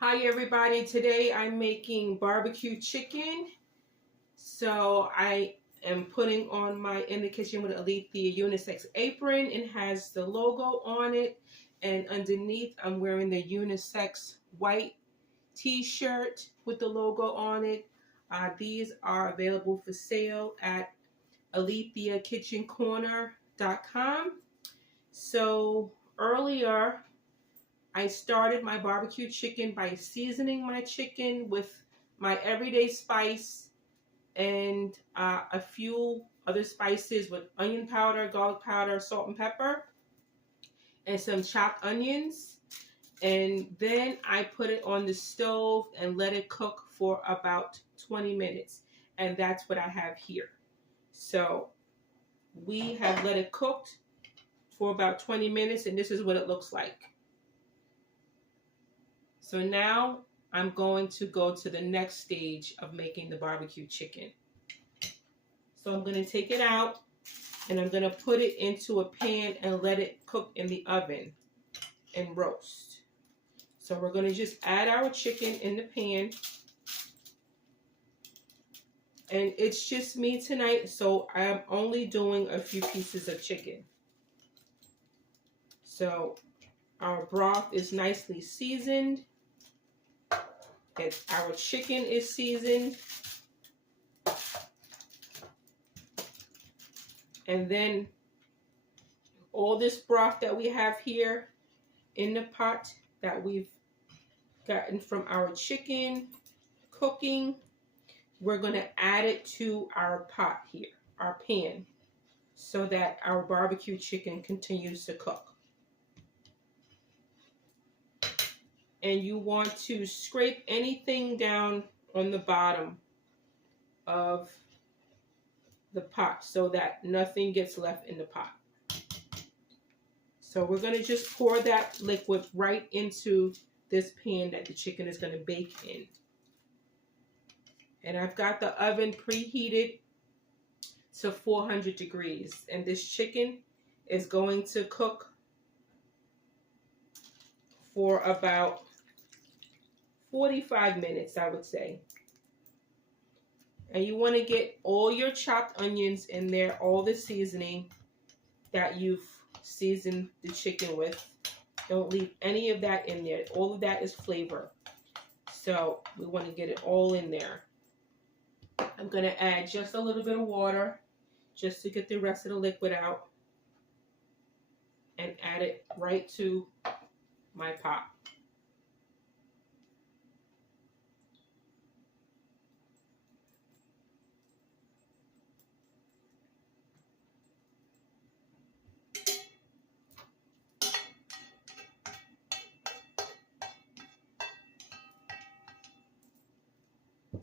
Hi everybody, today I'm making barbecue chicken. So I am putting on my In the Kitchen with Alethea unisex apron. It has the logo on it, and underneath I'm wearing the unisex white t-shirt with the logo on it. These are available for sale at AletheaKitchenCorner.com. So earlier I started my barbecue chicken by seasoning my chicken with my everyday spice and a few other spices with onion powder, garlic powder, salt and pepper, and some chopped onions. And then I put it on the stove and let it cook for about 20 minutes. And that's what I have here. So we have let it cook for about 20 minutes, and this is what it looks like. So now I'm going to go to the next stage of making the barbecue chicken. So I'm going to take it out and I'm going to put it into a pan and let it cook in the oven and roast. So we're going to just add our chicken in the pan. And it's just me tonight, so I'm only doing a few pieces of chicken. So our broth is nicely seasoned. Our chicken is seasoned. And then all this broth that we have here in the pot that we've gotten from our chicken cooking, we're going to add it to our pot here, our pan, so that our barbecue chicken continues to cook. And you want to scrape anything down on the bottom of the pot so that nothing gets left in the pot. So we're going to just pour that liquid right into this pan that the chicken is going to bake in. And I've got the oven preheated to 400 degrees. And this chicken is going to cook for about 45 minutes, I would say. And you want to get all your chopped onions in there, all the seasoning that you've seasoned the chicken with. Don't leave any of that in there. All of that is flavor. So we want to get it all in there. I'm going to add just a little bit of water just to get the rest of the liquid out. And add it right to my pot.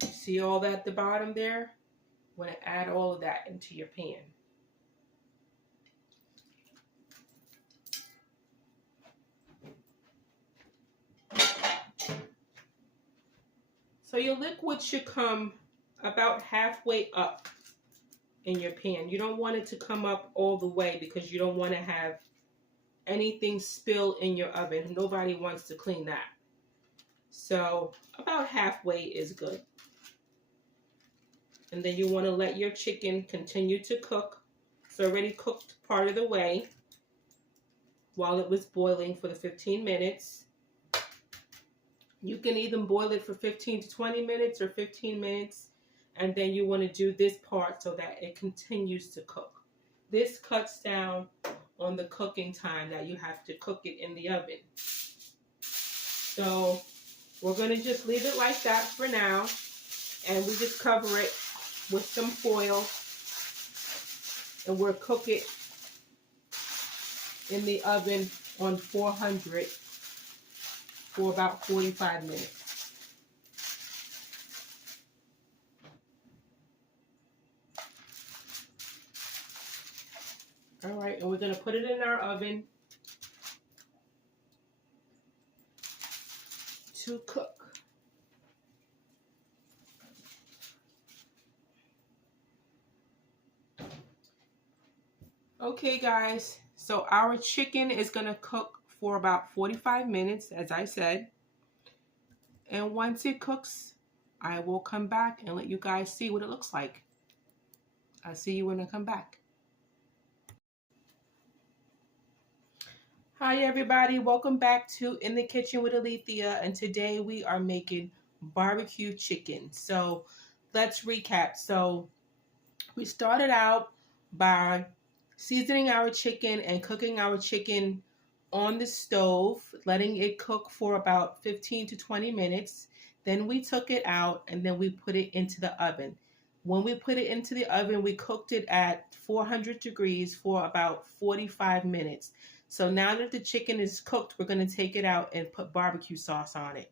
See all that at the bottom there? You want to add all of that into your pan. So your liquid should come about halfway up in your pan. You don't want it to come up all the way because you don't want to have anything spill in your oven. Nobody wants to clean that. So about halfway is good. And then you want to let your chicken continue to cook. It's already cooked part of the way while it was boiling for the 15 minutes. You can either boil it for 15 to 20 minutes or 15 minutes. And then you want to do this part so that it continues to cook. This cuts down on the cooking time that you have to cook it in the oven. So we're going to just leave it like that for now. And we just cover it with some foil, and we'll cook it in the oven on 400 for about 45 minutes. All right, and we're going to put it in our oven to cook. Okay guys, so our chicken is going to cook for about 45 minutes, as I said. And once it cooks, I will come back and let you guys see what it looks like. I'll see you when I come back. Hi everybody, welcome back to In the Kitchen with Alethea, and today we are making barbecue chicken. So let's recap. So we started out by seasoning our chicken and cooking our chicken on the stove, letting it cook for about 15 to 20 minutes. Then we took it out and then we put it into the oven. When we put it into the oven, we cooked it at 400 degrees for about 45 minutes. So now that the chicken is cooked, we're going to take it out and put barbecue sauce on it.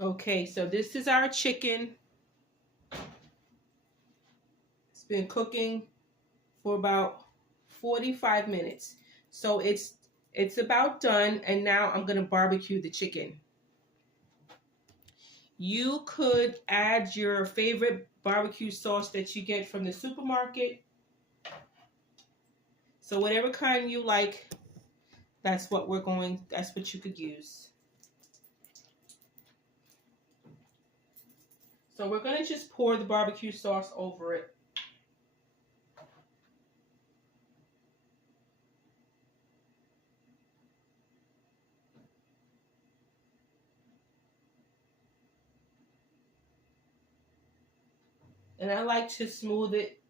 Okay, so this is our chicken. It's been cooking for about 45 minutes. So it's about done, and now I'm going to barbecue the chicken. You could add your favorite barbecue sauce that you get from the supermarket. So whatever kind you like, that's what you could use. So we're going to just pour the barbecue sauce over it. And I like to smooth it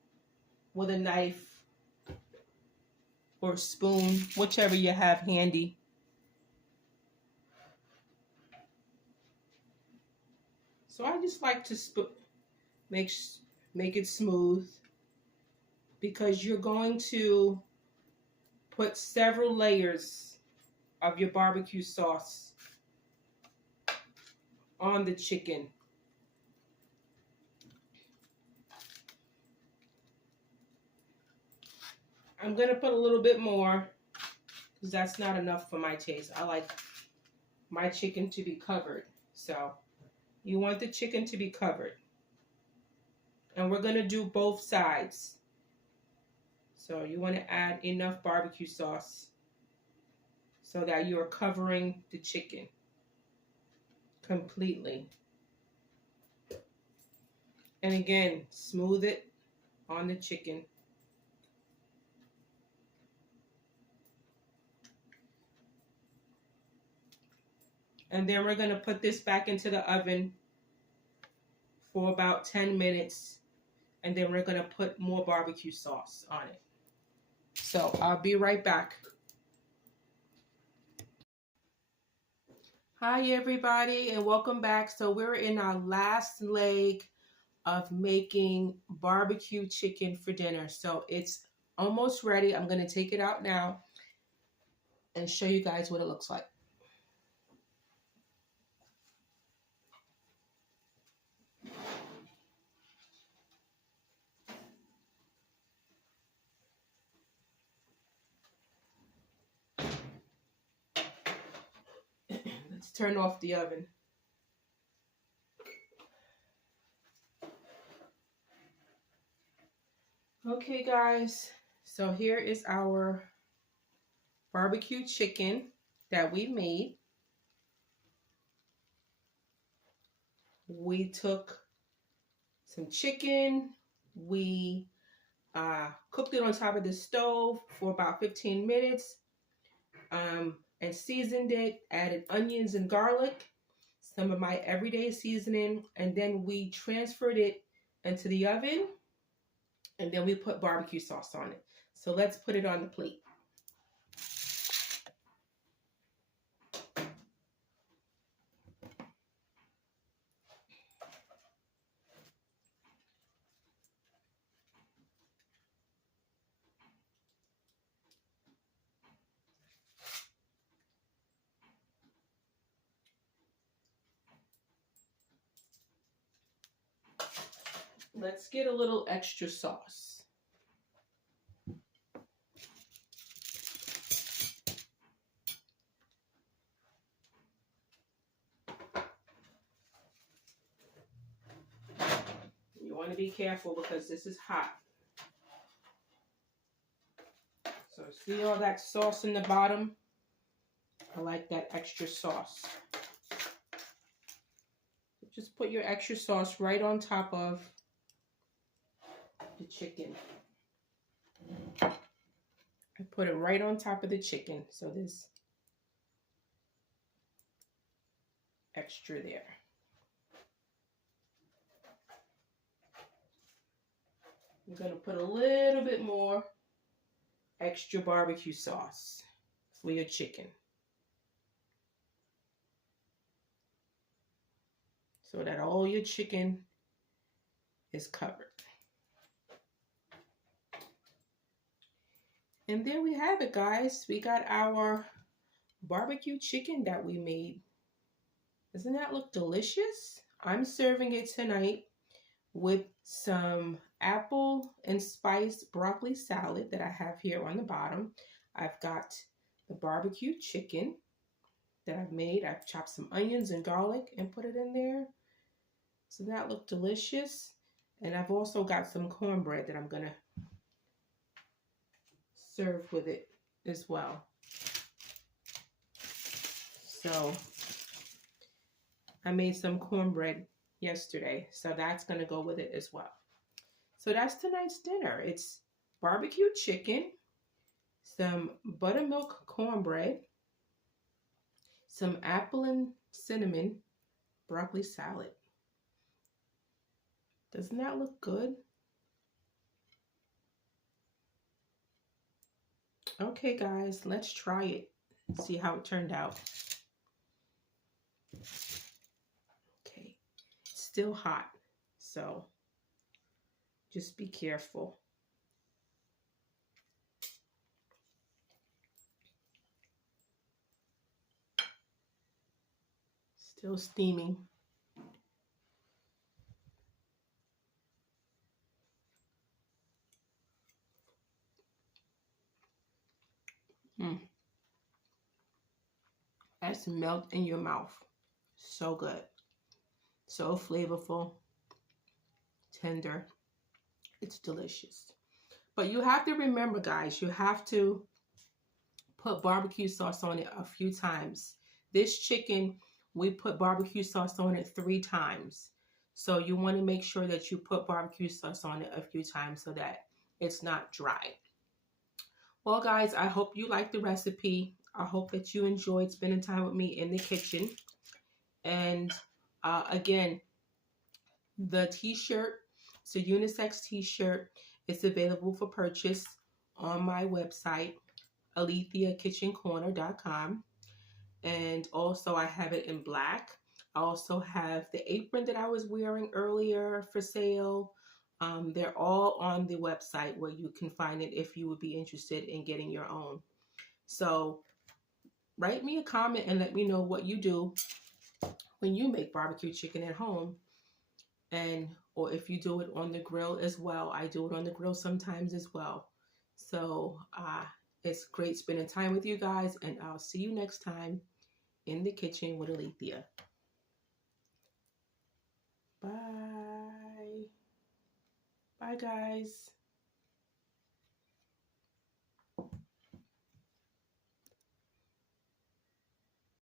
with a knife or a spoon, whichever you have handy. So I just like to make it smooth, because you're going to put several layers of your barbecue sauce on the chicken. I'm going to put a little bit more because that's not enough for my taste. I like my chicken to be covered. So you want the chicken to be covered. And we're going to do both sides. So you want to add enough barbecue sauce so that you are covering the chicken completely. And again, smooth it on the chicken. And then we're going to put this back into the oven for about 10 minutes. And then we're going to put more barbecue sauce on it. So I'll be right back. Hi everybody, and welcome back. So we're in our last leg of making barbecue chicken for dinner. So it's almost ready. I'm going to take it out now and show you guys what it looks like. Let's turn off the oven. Okay guys, so here is our barbecue chicken that we made. We took some chicken, we cooked it on top of the stove for about 15 minutes and seasoned it, added onions and garlic, some of my everyday seasoning, and then we transferred it into the oven, and then we put barbecue sauce on it. So let's put it on the plate. Let's get a little extra sauce. You want to be careful because this is hot. So see all that sauce in the bottom? I like that extra sauce. Just put your extra sauce right on top of the chicken. I put it right on top of the chicken, so there's extra there. I'm going to put a little bit more extra barbecue sauce for your chicken, so that all your chicken is covered. And there we have it, guys. We got our barbecue chicken that we made. Doesn't that look delicious? I'm serving it tonight with some apple and spice broccoli salad that I have here on the bottom. I've got the barbecue chicken that I've made. I've chopped some onions and garlic and put it in there. So that looked delicious. And I've also got some cornbread that I'm going to serve with it as well. So I made some cornbread yesterday, so that's going to go with it as well. So that's tonight's dinner. It's barbecue chicken, some buttermilk cornbread, some apple and cinnamon broccoli salad. Doesn't that look good? Okay, guys, let's try it. See how it turned out. Okay, it's still hot, so just be careful. Still steaming. That's melt in your mouth. So good. So flavorful. Tender. It's delicious. But you have to remember, guys, you have to put barbecue sauce on it a few times. This chicken, we put barbecue sauce on it 3 times. So you want to make sure that you put barbecue sauce on it a few times so that it's not dry. Well, guys, I hope you liked the recipe. I hope that you enjoyed spending time with me in the kitchen. And again, the t-shirt, it's a unisex t-shirt. It's available for purchase on my website, AletheaKitchenCorner.com. And also I have it in black. I also have the apron that I was wearing earlier for sale. They're all on the website where you can find it if you would be interested in getting your own. So write me a comment and let me know what you do when you make barbecue chicken at home, or if you do it on the grill as well. I do it on the grill sometimes as well. So it's great spending time with you guys, and I'll see you next time in the kitchen with Alethea. Bye. Bye, guys.